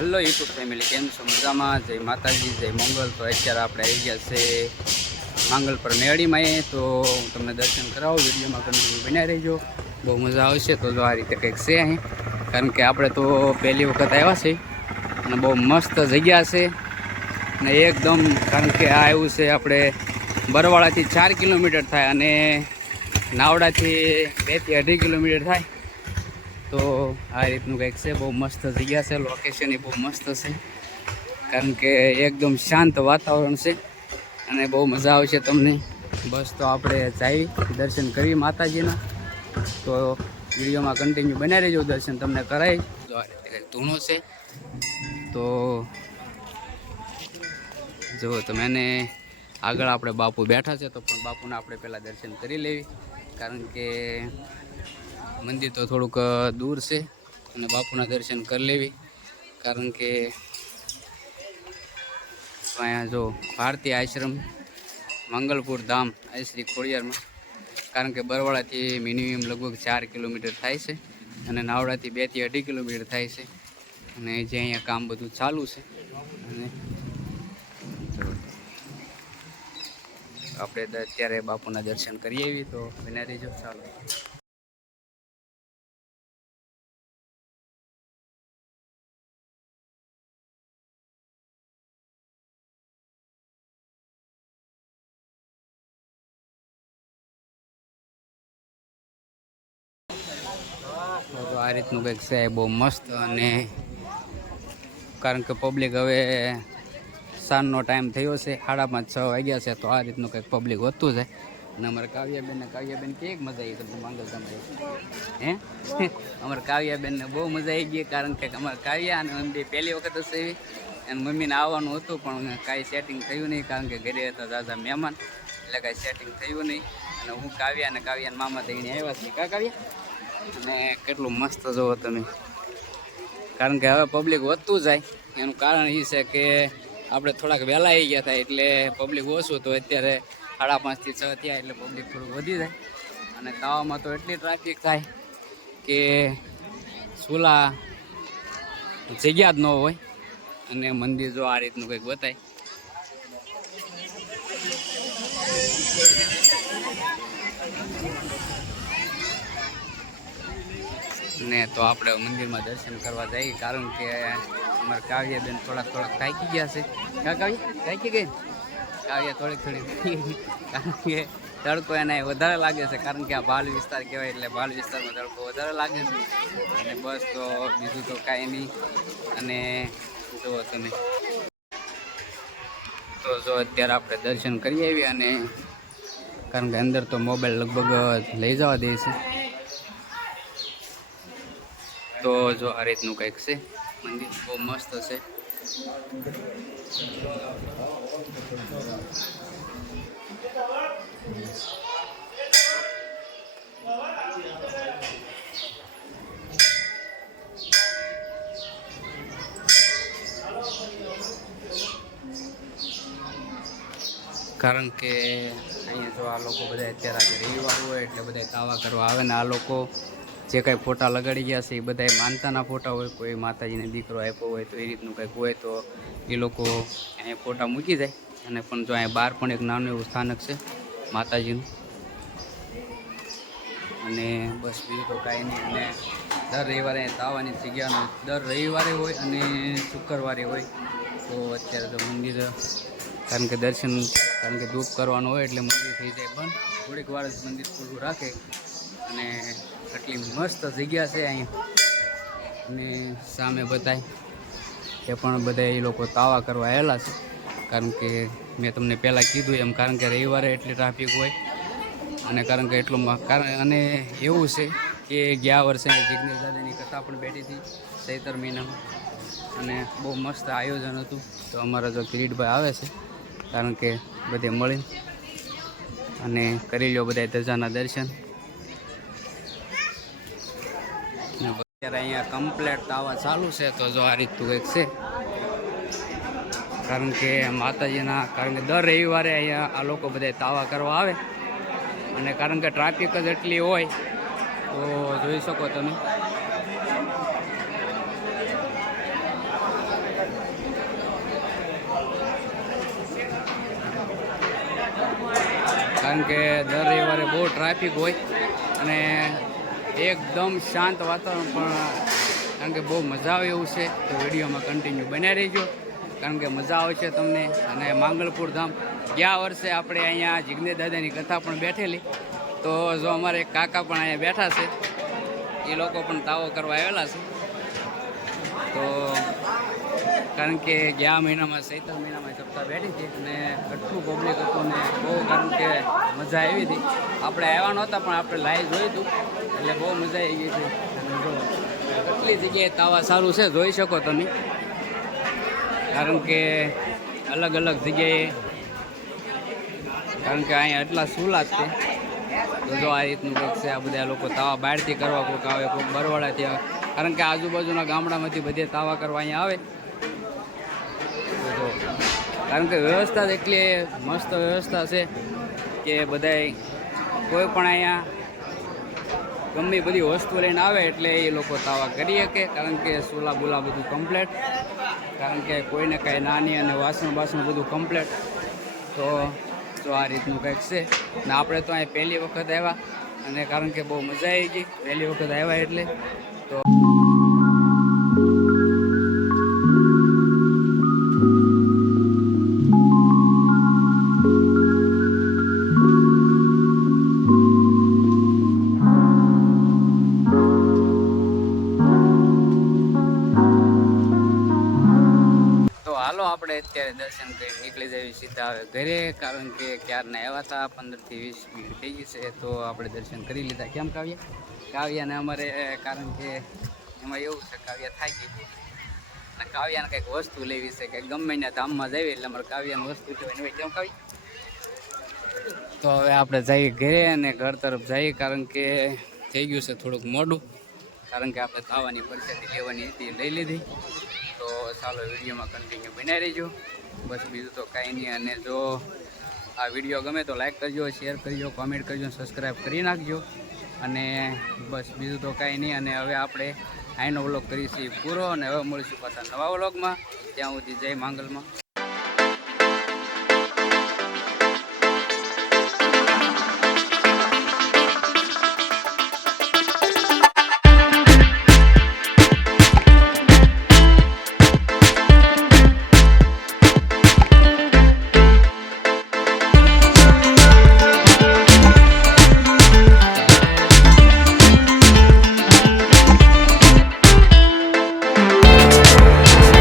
Hello YouTube family કેમ છો? મજામાં? જય માતાજી, જય મંગલ. તો અત્યારે આપણે આવી ગયા છે માંગલ પર મેળીમાં તો હું તમને દર્શન કરાવું, વિડીયોમાં કન્ટિન્યુ બન્યા રહેજો. બહુ મજા આવશે. તો આ રીતે કંઈક છે અહીં. કારણ કે આપણે તો પહેલી વખત આવ્યા છે અને બહુ મસ્ત જગ્યા છે. અને એકદમ, કારણ કે આ આવ્યું છે આપણે બરવાળાથી ચાર કિલોમીટર થાય અને નાવડાથી બેથી અઢી કિલોમીટર થાય. તો આ રીતનું કંઈક છે. બહુ મસ્ત જગ્યા છે. લોકેશન એ બહુ મસ્ત છે. કારણ કે એકદમ શાંત વાતાવરણ છે અને બહુ મજા આવશે તમને. બસ તો આપણે જઈ દર્શન કરીએ માતાજીના. તો વિડીયોમાં કન્ટિન્યુ બનાવી રહેજો દર્શન તમને કરાય. કંઈક ધૂણો છે. તો જુઓ તમે એને આગળ આપણે બાપુ બેઠા છે તો પણ બાપુને આપણે પહેલાં દર્શન કરી લેવી. કારણ કે મંદિર તો થોડુંક દૂર છે અને બાપુના દર્શન કરી લેવી. કારણ કે અહીંયા જો ભારતીય આશ્રમ, મંગલપુર ધામ આ શ્રી ખોડિયારમાં. કારણ કે બરવાળાથી મિનિમમ લગભગ ચાર કિલોમીટર થાય છે અને નાવડાથી બેથી અઢી કિલોમીટર થાય છે. અને જે અહીંયા કામ બધું ચાલુ છે. અને આપણે અત્યારે બાપુના દર્શન કરીએ એવી તો બના જો ચાલો. આ રીતનું કંઈક છે, બહુ મસ્ત અને કારણ કે પબ્લિક હવે સાંજનો ટાઈમ થયો છે સાડા પાંચ છ વાગ્યા છે, તો આ રીતનું કંઈક પબ્લિક વધતું છે. અને અમારે કાવ્યાબેન ને કાવ્યાબેન કેક મજા આવી તમને માંગલ તમારે હે? અમારે કાવ્યાબેનને બહુ મજા આવી ગઈ, કારણ કે અમારે કાવ્યા અને એમ પહેલી વખત હશે એવી. અને મમ્મીને આવવાનું હતું, પણ કાંઈ સેટિંગ થયું નહીં, કારણ કે ઘરે હતા દાદા મહેમાન, એટલે કાંઈ સેટિંગ થયું નહીં. અને હું કાવ્યા અને કાવ્યાના મામા થઈને આવ્યા છે કા કાવ્યા? અને કેટલું મસ્ત જોવો તમે. કારણ કે હવે પબ્લિક વધતું જાય. એનું કારણ એ છે કે આપણે થોડાક વહેલા આવી ગયા હતા એટલે પબ્લિક ઓછું તો અત્યારે સાડા પાંચથી છ થયા એટલે પબ્લિક થોડુંક વધી જાય. અને તાવામાં તો એટલી ટ્રાફિક થાય કે સુલા જગ્યા જ ન હોય. અને મંદિર જો આ રીતનું કંઈક બતાય. ને તો આપણે મંદિરમાં દર્શન કરવા જઈએ, કારણ કે અમારા કાવ્યાબેન થોડાક થોડાક થાકી ગયા છે. કા થાકી ગઈ? કાવ્યા થોડીક થોડી કારણ કે તડકો એને વધારે લાગે છે, કારણ કે આ બાલ વિસ્તાર કહેવાય એટલે બાલ વિસ્તારમાં તડકો વધારે લાગે છે. અને બસ તો બીજું તો કાંઈ નહીં. અને જુઓ તમે. તો જો અત્યારે આપણે દર્શન કરી આવીએ અને કારણ કે અંદર તો મોબાઈલ લગભગ લઈ જવા દે છે. તો જો આ રીતનું કંઈક છે. મંદિર બહુ મસ્ત છે. કારણ કે અહીંયા જો આ લોકો બધા અત્યારે આજે રવિવાર હોય એટલે બધા તાવા કરવા આવે ને આ લોકો જે કાંઈ ફોટા લગાડી ગયા છે, એ બધા માનતાના ફોટા હોય, કોઈ માતાજીને દીકરો આપ્યો હોય તો એ રીતનું કંઈક હોય તો એ લોકો અહીંયા ફોટા મૂકી જાય અને પણ જો અહીંયા બહાર પણ એક નાનું એવું સ્થાનક છે, માતાજીનું. અને બસ બીજું તો કાંઈ નહીં. અને દર રવિવારે તાવાની જગ્યાનો દર રવિવારે હોય અને શુક્રવારે હોય. તો અત્યારે તો મંદિર, કારણ કે દર્શન, કારણ કે ધૂપ કરવાનું હોય એટલે મંદિર થઈ જાય બંધ. થોડીક વાર જ મંદિર ખુલ્લું રાખે. અને આટલી મસ્ત જગ્યા છે અહીં. અને સામે બધાય એ પણ બધા એ લોકો તાવા કરવા આવેલા છે. કારણ કે મેં તમને પહેલાં કીધું એમ, કારણ કે રવિવારે એટલી ટ્રાફિક હોય અને કારણ કે એટલું કારણ અને એવું છે કે ગયા વર્ષે જિગ્નેશ કથા પણ બેઠી હતી ચૈતર મહિનામાં. અને બહુ મસ્ત આયોજન હતું. તો અમારા જો કિરીટભાઈ આવે છે, કારણ કે બધે મળી અને કરી લો બધા ધજાના દર્શન. અત્યારે અહીંયા કમ્પ્લેટ તાવા ચાલુ છે, તો જો આ રીતનું કંઈક છે. કારણ કે માતાજીના, કારણ કે દર રવિવારે અહીંયા આ લોકો બધા તાવા કરવા આવે. અને કારણ કે ટ્રાફિક જ એટલી હોય, તો જોઈ શકો તમે. કારણ કે દર રવિવારે બહુ ટ્રાફિક હોય, અને એકદમ શાંત વાતાવરણ પણ, કારણ કે બહુ મજા આવે એવું છે. તો વિડીયોમાં કન્ટિન્યુ બન્યા રહેજો. કારણ કે મજા આવશે તમને. અને માંગલપુર ધામ, ગયા વર્ષે આપણે અહીંયા જિગ્નેશ દાદાની કથા પણ બેઠેલી. તો જો અમારે કાકા પણ અહીંયા બેઠા છે. એ લોકો પણ તાવો કરવા આવેલા છે. તો કારણ કે ગયા મહિનામાં સૈતર મહિનામાં સપ્તાહ બેઠી હતી. અને આટલું પબ્લિક હતું ને બહુ મજા આવી હતી. આપણે આવ્યા નહોતા, પણ આપણે લાઈવ જોયું હતું. એટલે બહુ મજા આવી ગઈ હતી. કેટલી જગ્યાએ તાવા સારું છે, જોઈ શકો તમે. કારણ કે અલગ અલગ જગ્યાએ, કારણ કે અહીંયા એટલા સુલા જ છે. જો આ રીતનું કંઈક છે, આ બધા લોકો તાવા બહારથી કરવા કોઈક આવે કોઈક બરવાડાથી આવે. કારણ કે આજુબાજુના ગામડામાંથી બધે તાવા કરવા અહીંયા આવે. કારણ કે વ્યવસ્થા એટલી મસ્ત વ્યવસ્થા છે. કે બધાય કોઈ પણ અહીંયા ગમે બધી વસ્તુ લઈને આવે એટલે એ લોકો તાવા કરી શકે, કારણ કે સોલા બોલા બધું કમ્પ્લેટ કારણ કે કોઈને કાંઈ નાની અને વાસણ બાસણ બધું કમ્પ્લેટ તો જો આ રીતનું કંઈક છે. ને આપણે તો અહીં પહેલી વખત આવ્યા અને કારણ કે બહુ મજા આવી ગઈ. પહેલી વખત આવ્યા એટલે તો તો આપણે દર્શન કરી નીકળી જઈએ સીધા હવે ઘરે, કારણ કે ક્યારના આવ્યા હતા, પંદરથી વીસ મિનિટ થઈ ગઈ છે, તો આપણે દર્શન કરી લીધા. કેમ કાવ્ય? કાવ્યાને અમારે, કારણ કે એમાં એવું છે, કાવ્ય થાય ગઈ અને કાવ્યાને કંઈક વસ્તુ લેવી છે કે ગમે ને ધામમાં જઈએ એટલે અમારે કાવ્યાની વસ્તુ જોઈને હોય. કેમ કાવ્ય? તો હવે આપણે જઈએ ઘરે અને ઘર તરફ જઈએ, કારણ કે થઈ ગયું છે થોડુંક મોડું. કારણ કે આપણે ખાવાની પરિસ્થિતિ લેવાની હતી, લઈ લીધી. તો ચાલો વિડીયોમાં કન્ટિન્યુ બનાવી રહીજો. બસ બીજું તો કાંઈ નહીં. અને જો આ વીડિયો ગમે તો લાઈક કરજો શેર કરજો કોમેન્ટ કરજો સબસ્ક્રાઈબ કરી નાખજો. અને બસ બીજું તો કાંઈ નહીં. અને હવે આપણે આઈનો વ્લોગ કરીશું પૂરો. અને હવે મળીશું પાછા નવા વ્લોગમાં ત્યાં સુધી જય માંગલમાં.